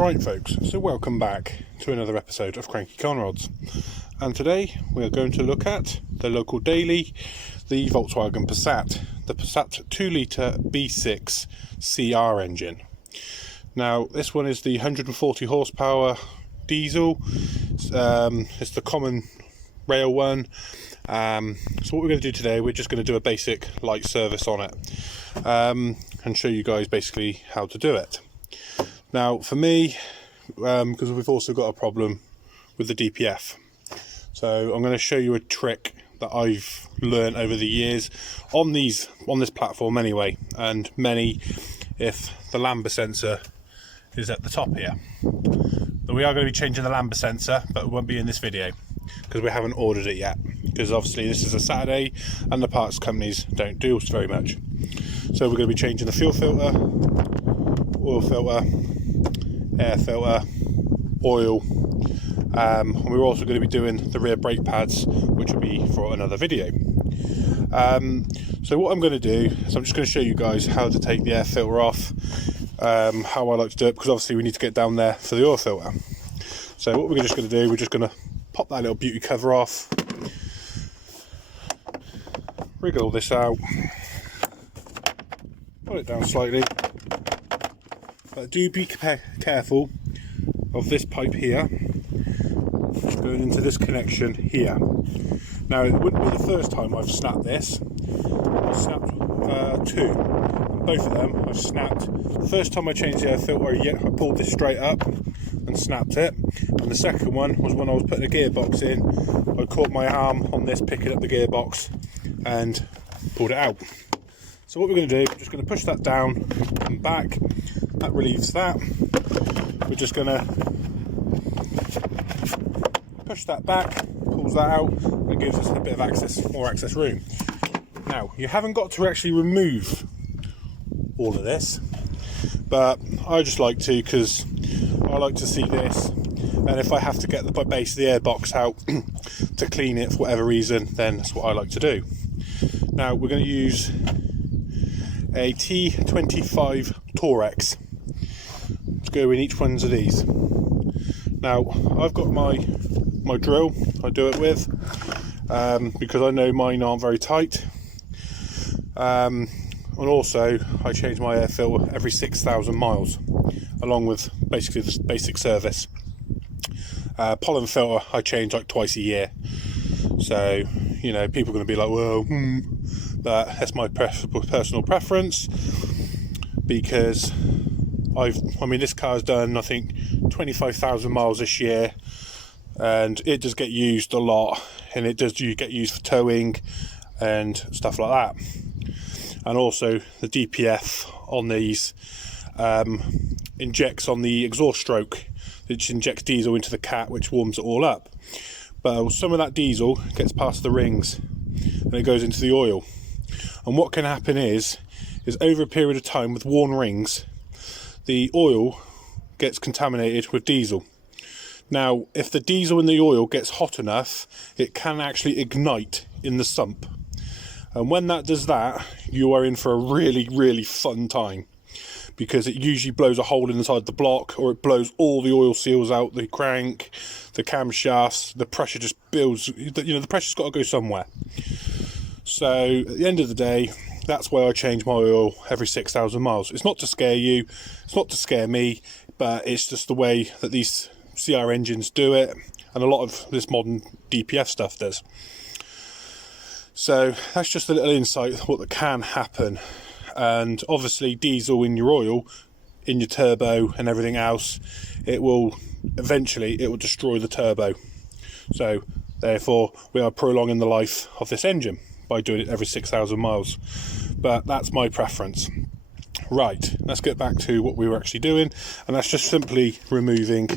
Right folks, so welcome back to another episode of Cranky Conrods, and today we are going to look at the local daily, the Volkswagen Passat, the Passat 2 litre B6 CR engine. Now this one is the 140 horsepower diesel, it's the common rail one. So what we're going to do today, we're just going to do a basic light service on it and show you guys basically how to do it. Now for me, because we've also got a problem with the DPF, so I'm going to show you a trick that I've learned over the years on this platform anyway, and many, if the lambda sensor is at the top here. But we are going to be changing the lambda sensor, but it won't be in this video because we haven't ordered it yet, because obviously this is a Saturday and the parts companies don't do very much. So we're going to be changing the fuel filter, oil filter, air filter, oil, and we're also going to be doing the rear brake pads, which will be for another video. So what I'm going to do is I'm just going to show you guys how to take the air filter off, how I like to do it, because obviously we need to get down there for the oil filter. So what we're just going to do, we're just going to pop that little beauty cover off, wriggle all this out, pull it down slightly, but do be careful of this pipe here going into this connection here. Now it wouldn't be the first time I've snapped this. I've snapped two, and both of them I've snapped. The first time I changed the air filter, I pulled this straight up and snapped it, and the second one was when I was putting a gearbox in. I caught my arm on this picking up the gearbox and pulled it out. So what we're going to do, we're just going to push that down and back. That relieves that. We're just going to push that back, pulls that out, and gives us a bit of more access room. Now, you haven't got to actually remove all of this, but I just like to, because I like to see this, and if I have to get the base of the airbox out to clean it for whatever reason, then that's what I like to do. Now we're going to use a T25 Torex to go in each one of these. Now I've got my drill I do it with, because I know mine aren't very tight, and also I change my air filter every 6,000 miles, along with basically the basic service. Pollen filter I change like twice a year, so you know, people are going to be like, well, but that's my personal preference, because I mean this car's done I think 25,000 miles this year, and it does get used a lot, and it does get used for towing and stuff like that. And also the DPF on these injects on the exhaust stroke, which injects diesel into the cat, which warms it all up. But some of that diesel gets past the rings and it goes into the oil. And what can happen is over a period of time with worn rings, the oil gets contaminated with diesel. Now, if the diesel in the oil gets hot enough, it can actually ignite in the sump. And when that does that, you are in for a really, really fun time, because it usually blows a hole inside the block, or it blows all the oil seals out, the crank, the camshafts, the pressure just builds, you know, the pressure's got to go somewhere. So at the end of the day, that's why I change my oil every 6,000 miles. It's not to scare you, it's not to scare me, but it's just the way that these CR engines do it, and a lot of this modern DPF stuff does. So that's just a little insight of what can happen. And obviously diesel in your oil, in your turbo and everything else, it will destroy the turbo. So therefore we are prolonging the life of this engine by doing it every 6,000 miles. But that's my preference. Right, let's get back to what we were actually doing, and that's just simply removing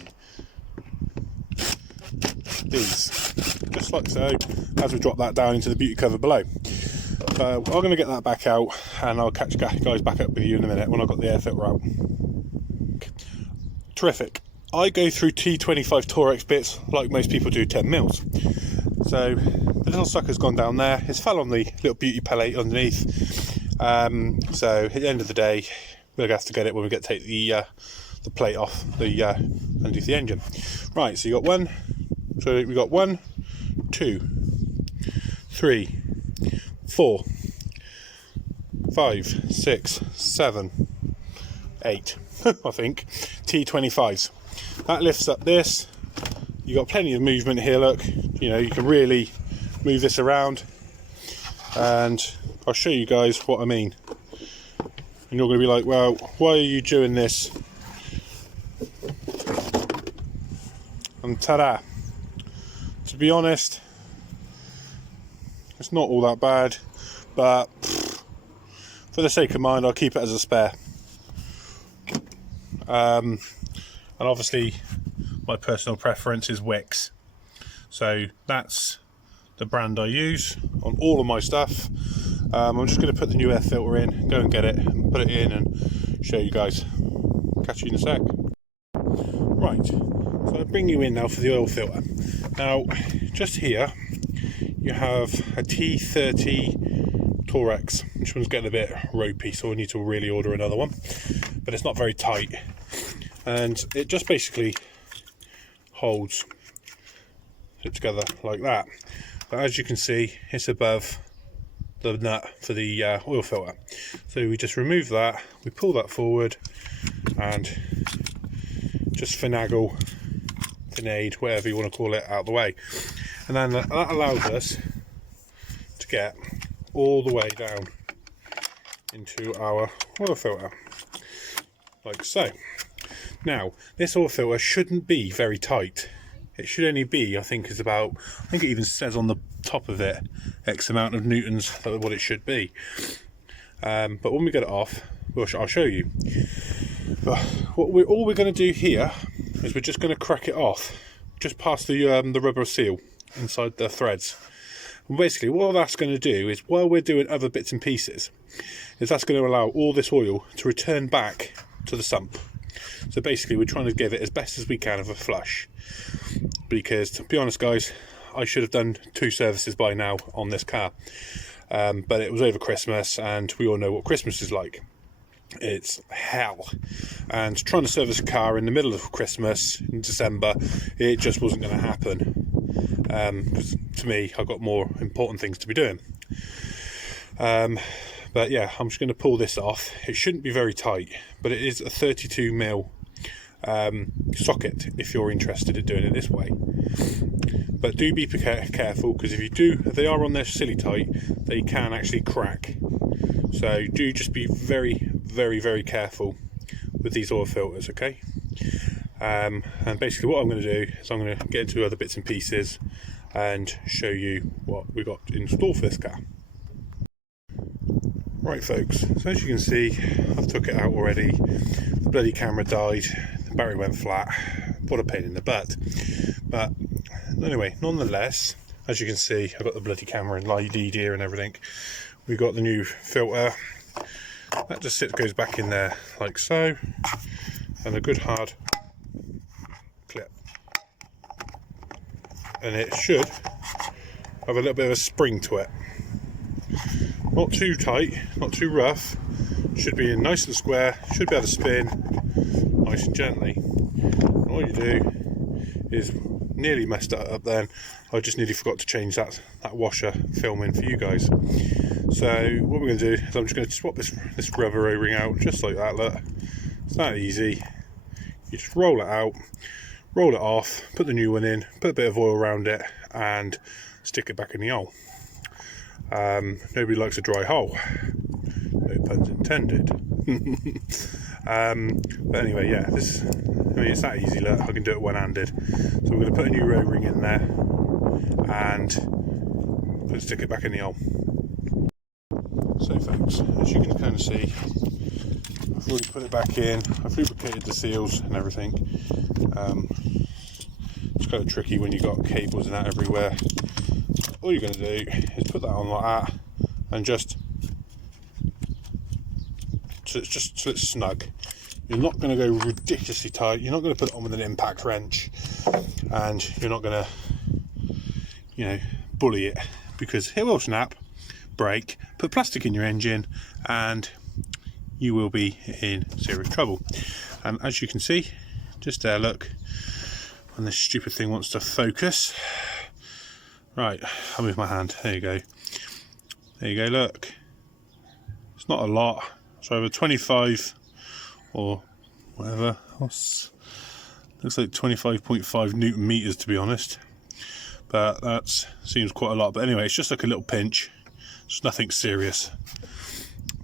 these, just like so, as we drop that down into the beauty cover below. So I'm going to get that back out, and I'll catch you guys back up with you in a minute when I've got the air filter out. Terrific. I go through T25 Torex bits like most people do 10 mils. So the little sucker's gone down there, it's fell on the little beauty palette underneath. So at the end of the day, we're going to have to get it when we get to take the the plate off the underneath the engine. Right, so you got one. So we got 1, 2, 3, 4, 5, 6, 7, 8. I think T25s. That lifts up this. You got plenty of movement here. Look, you know, you can really move this around, and I'll show you guys what I mean. And you're going to be like, well, why are you doing this? And ta-da! To be honest, it's not all that bad, but for the sake of mine, I'll keep it as a spare. And obviously, my personal preference is Wix, so that's the brand I use on all of my stuff. I'm just going to put the new air filter in, go and get it, and put it in and show you guys. Catch you in a sec. Right, so I bring you in now for the oil filter. Now, just here, you have a T30 Torex. This one's getting a bit ropey, so I need to really order another one. But it's not very tight. And it just basically holds it together like that. But as you can see, it's above the nut for the oil filter. So we just remove that, we pull that forward, and just finade, whatever you want to call it, out of the way. And then that allows us to get all the way down into our oil filter, like so. Now, this oil filter shouldn't be very tight. It should only be, I think it even says on the top of it, X amount of newtons, what it should be. But when we get it off, I'll show you. But all we're going to do here is we're just going to crack it off, just past the rubber seal inside the threads. And basically, what that's going to do is, while we're doing other bits and pieces, is that's going to allow all this oil to return back to the sump. So basically, we're trying to give it as best as we can of a flush. Because, to be honest, guys, I should have done 2 services by now on this car. But it was over Christmas, and we all know what Christmas is like. It's hell. And trying to service a car in the middle of Christmas in December, it just wasn't going to happen. Because to me, I've got more important things to be doing. But yeah, I'm just going to pull this off. It shouldn't be very tight, but it is a 32mm socket if you're interested in doing it this way. But do be careful, because if they are on there silly tight, they can actually crack. So do just be very, very, very careful with these oil filters, okay? And basically what I'm going to do is I'm going to get into other bits and pieces and show you what we got in store for this car. Right folks, so as you can see, I've took it out already. The bloody camera died, the battery went flat. What a pain in the butt. But anyway, nonetheless, as you can see, I've got the bloody camera and light here and everything. We've got the new filter. That just goes back in there like so, and a good hard clip. And it should have a little bit of a spring to it. Not too tight, not too rough. Should be nice and square, should be able to spin nice and gently. And all you do is, nearly messed it up then, I just nearly forgot to change that washer film in for you guys. So what we're going to do is I'm just going to swap this rubber O-ring out just like that. Look, it's that easy. You just roll it out, roll it off, put the new one in, put a bit of oil around it, and stick it back in the hole. Nobody likes a dry hole, no puns intended. But anyway, yeah, it's that easy. Look, I can do it one-handed. So we're going to put a new O-ring in there and stick it back in the hole. So folks, as you can kind of see, I've already put it back in, I've lubricated the seals and everything. It's kind of tricky when you've got cables and that everywhere. All you're going to do is put that on like that, and just so it's snug. You're not going to go ridiculously tight. You're not going to put it on with an impact wrench, and you're not going to, bully it, because it will snap, break, put plastic in your engine, and you will be in serious trouble. And as you can see, just there, look, when this stupid thing wants to focus. Right, I'll move my hand. There you go. There you go, look. It's not a lot. So over 25 or whatever. Looks like 25.5 Newton meters, to be honest. But that seems quite a lot. But anyway, it's just like a little pinch. It's nothing serious.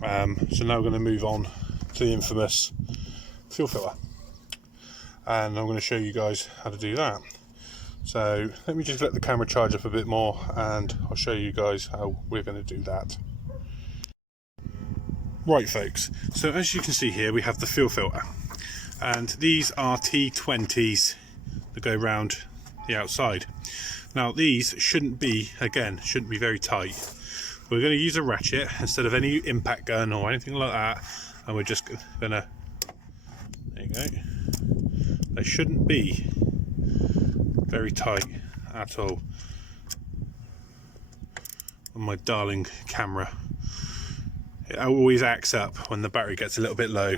So now we're going to move on to the infamous fuel filter. And I'm going to show you guys how to do that. So let me just let the camera charge up a bit more and I'll show you guys how we're going to do that. Right folks, so as you can see here we have the fuel filter, and these are T20s that go around the outside. Now these shouldn't be very tight. We're going to use a ratchet instead of any impact gun or anything like that, and we're just going to, there you go, they shouldn't be very tight at all. On my darling camera, it always acts up when the battery gets a little bit low.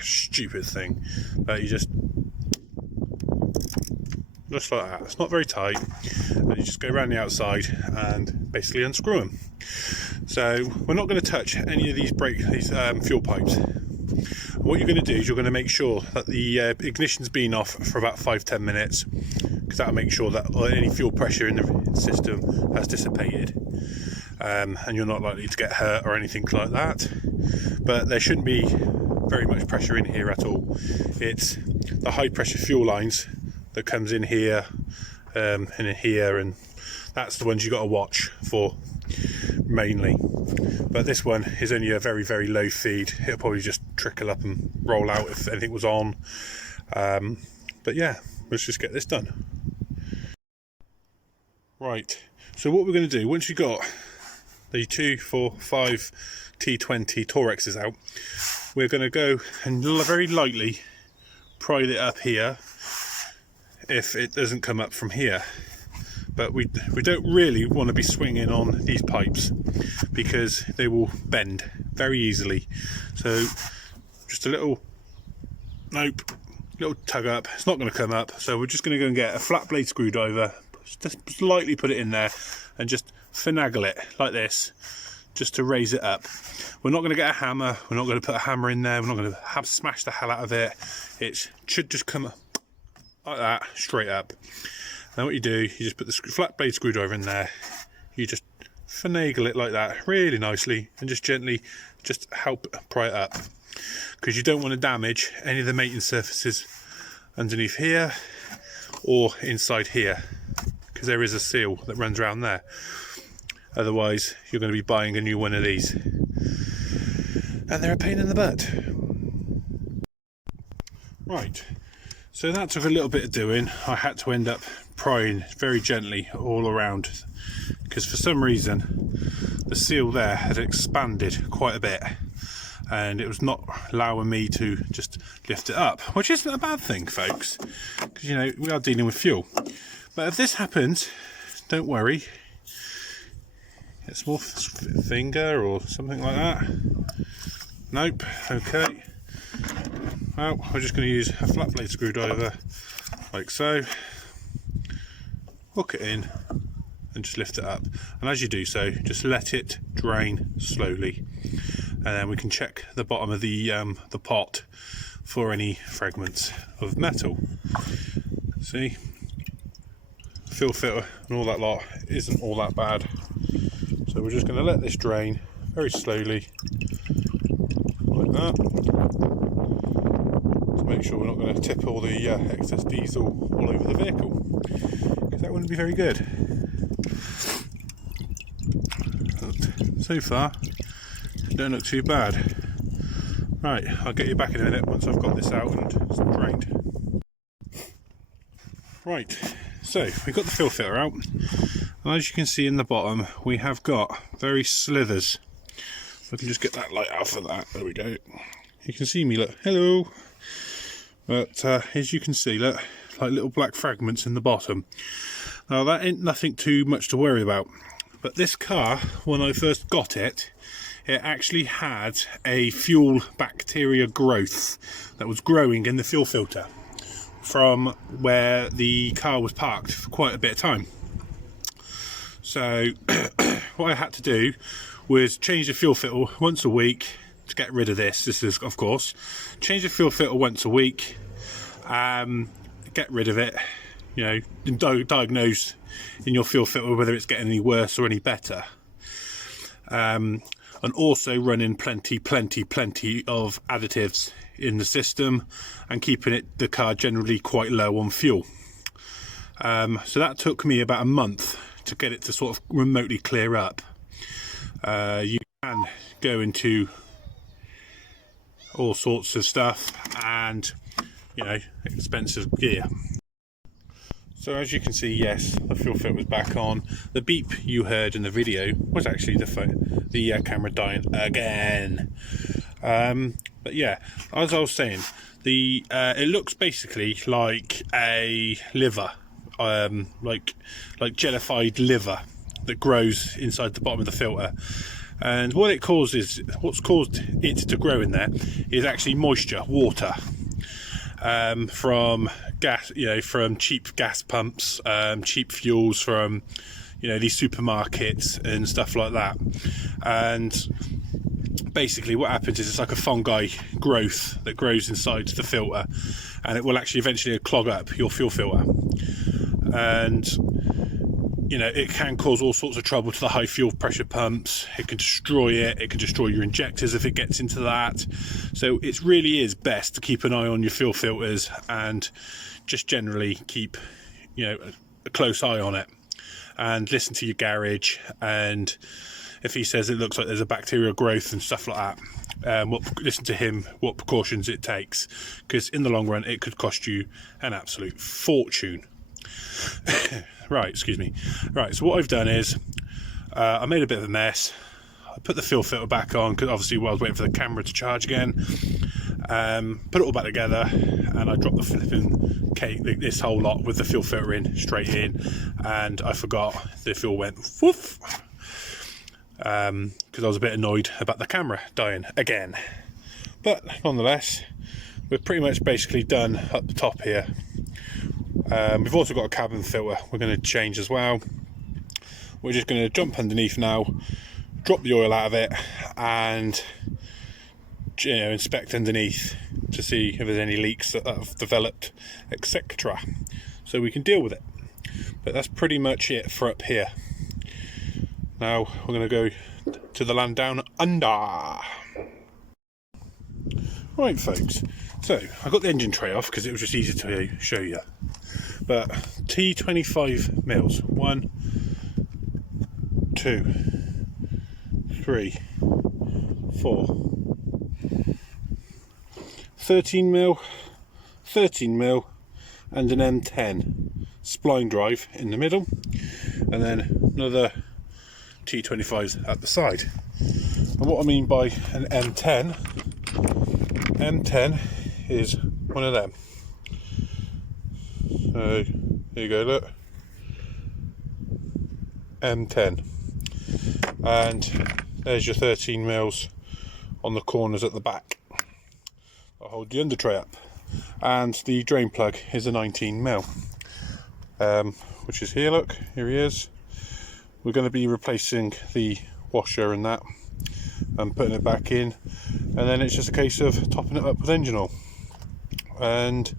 Stupid thing. But you just like that. It's not very tight, and you just go around the outside and basically unscrew them. So we're not going to touch any of these fuel pipes. What you're going to do is you're going to make sure that the ignition's been off for about 5-10 minutes, because that'll make sure that any fuel pressure in the system has dissipated, and you're not likely to get hurt or anything like that. But there shouldn't be very much pressure in here at all. It's the high pressure fuel lines that comes in here and in here, and that's the ones you got to watch for mainly. But this one is only a very, very low feed. It'll probably just trickle up and roll out if anything was on. But yeah, let's just get this done. Right, so what we're going to do, once you've got the 2, 4, 5 T20 Torexes out, we're going to go and very lightly pry it up here if it doesn't come up from here. But we don't really want to be swinging on these pipes because they will bend very easily. So just a little tug up. It's not going to come up, so we're just going to go and get a flat blade screwdriver, just lightly put it in there and just finagle it like this, just to raise it up. We're not going to get a hammer. We're not going to put a hammer in there. We're not going to smash the hell out of it. It should just come like that, straight up. Then what you do, you just put the flat blade screwdriver in there, you just finagle it like that really nicely, and just gently just help pry it up, because you don't want to damage any of the mating surfaces underneath here or inside here, because there is a seal that runs around there. Otherwise you're going to be buying a new one of these, and they're a pain in the butt. Right, so that took a little bit of doing. I had to end up prying very gently all around, because for some reason the seal there had expanded quite a bit and it was not allowing me to just lift it up, which isn't a bad thing folks, because you know we are dealing with fuel. But if this happens, don't worry, get a small finger or something like that. Nope. Okay, well, we're just going to use a flat blade screwdriver like so, hook it in and just lift it up, and as you do so just let it drain slowly, and then we can check the bottom of the pot for any fragments of metal. See, fuel filter and all that lot isn't all that bad, so we're just going to let this drain very slowly like that, to make sure we're not going to tip all the excess diesel all over the vehicle, because that wouldn't be very good. But so far it don't look too bad. Right, I'll get you back in a minute once I've got this out and it's drained. Right, so we've got the fuel filter out, and as you can see in the bottom we have got very slithers. If I can just get that light out for that, there we go. You can see me, look, hello. But as you can see, look, like little black fragments in the bottom. Now that ain't nothing too much to worry about, but this car, when I first got it, it actually had a fuel bacteria growth that was growing in the fuel filter from where the car was parked for quite a bit of time. So what I had to do was change the fuel filter once a week to get rid of this. This is, of course, change the fuel filter once a week, get rid of it, you know, diagnose in your fuel filter whether it's getting any worse or any better. And also running plenty of additives in the system and keeping the car generally quite low on fuel. So that took me about a month to get it to sort of remotely clear up. You can go into all sorts of stuff and, you know, expensive gear. So as you can see, yes, the fuel filter was back on. The beep you heard in the video was actually the camera dying again. But yeah, as I was saying, it looks basically like a liver, like jellified liver that grows inside the bottom of the filter. And what's caused it to grow in there is actually moisture, water, from gas, you know, from cheap gas pumps, cheap fuels from, you know, these supermarkets and stuff like that. And basically what happens is it's like a fungi growth that grows inside the filter, and it will actually eventually clog up your fuel filter. And you know, it can cause all sorts of trouble to the high fuel pressure pumps. It can destroy it. It can destroy your injectors if it gets into that. So it really is best to keep an eye on your fuel filters and just generally keep, you know, a close eye on it, and listen to your garage. And if he says it looks like there's a bacterial growth and stuff like that, listen to him, what precautions it takes, because in the long run it could cost you an absolute fortune. Right, excuse me. Right, so what I've done is I made a bit of a mess. I put the fuel filter back on because obviously while I was waiting for the camera to charge again, put it all back together, and I dropped the flipping cake, this whole lot with the fuel filter in, straight in, and I forgot the fuel went woof, because I was a bit annoyed about the camera dying again. But nonetheless, we're pretty much basically done up the top here. We've also got a cabin filter we're going to change as well. We're just going to jump underneath now, drop the oil out of it, and, you know, inspect underneath to see if there's any leaks that have developed, etc. So we can deal with it. But that's pretty much it for up here. Now we're going to go to the land down under. Right, folks. So I got the engine tray off because it was just easier to show you. But T25 mils, 1, 2, 3, 4, 13 mil, 13 mil, and an M10 spline drive in the middle, and then another T25s at the side. And what I mean by an M10 is one of them. So there you go, look, M10, and there's your 13 mils on the corners at the back. I'll hold the under tray up, and the drain plug is a 19 mil, which is here. Look, here he is. We're going to be replacing the washer and that, and putting it back in, and then it's just a case of topping it up with engine oil, and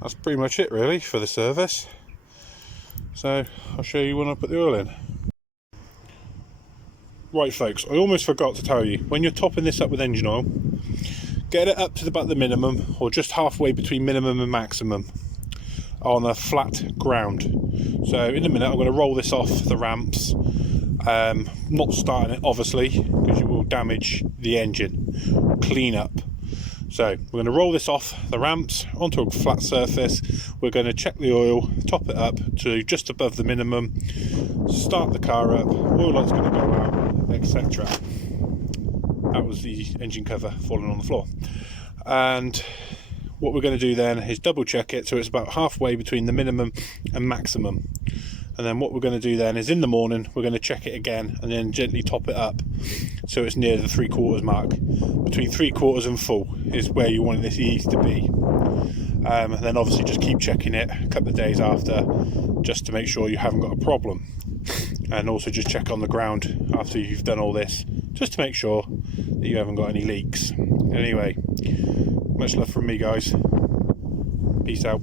that's pretty much it really for the service. So I'll show you when I put the oil in. Right, folks, I almost forgot to tell you, when you're topping this up with engine oil, get it up to about the minimum, or just halfway between minimum and maximum, on a flat ground. So in a minute I'm going to roll this off the ramps, not starting it obviously because you will damage the engine. Clean up. So we're going to roll this off the ramps onto a flat surface. We're going to check the oil, top it up to just above the minimum, start the car up, oil light's going to go out, etc. That was the engine cover falling on the floor. And what we're going to do then is double check it so it's about halfway between the minimum and maximum. And then what we're going to do then is in the morning we're going to check it again and then gently top it up so it's near the 3/4 mark. Between 3/4 and full is where you want this ease to be. And then obviously just keep checking it a couple of days after, just to make sure you haven't got a problem. And also just check on the ground after you've done all this, just to make sure that you haven't got any leaks. Anyway, much love from me, guys. Peace out.